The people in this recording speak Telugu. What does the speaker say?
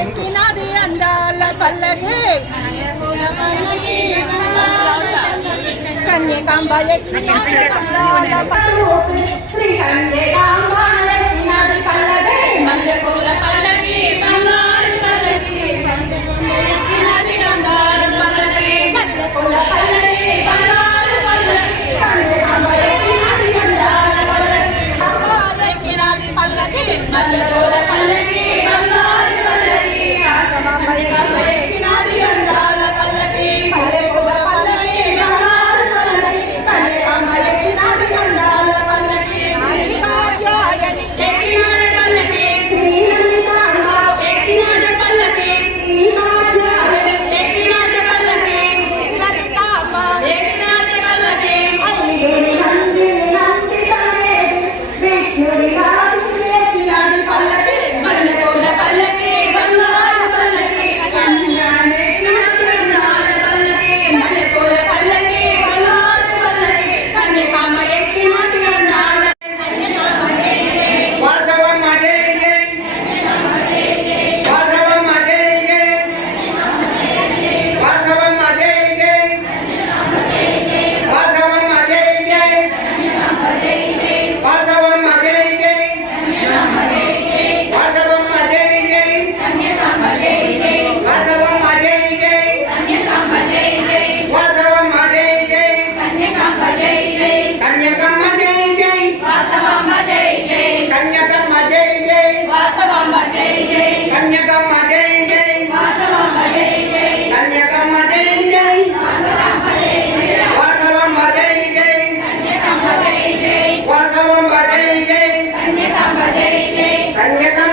ఎక్కినది అందాల పల్లకి కన్యకాంబ ఎక్కినది అందాల పల్లకి శ్రీ కన్యకాంబ ఎక్కినది పల్లకి మల్లెపూల పల్లకి బంగారు పల్లకి ఎక్కినది అందాల పల్లకి మల్లెపూల పల్లకి బంగారు పల్లకి కన్యకాంబ ఎక్కినది అందాల పల్లకి ఎక్కినది పల్లకి మల్లెపూల పల్లకి కన్యకాంబ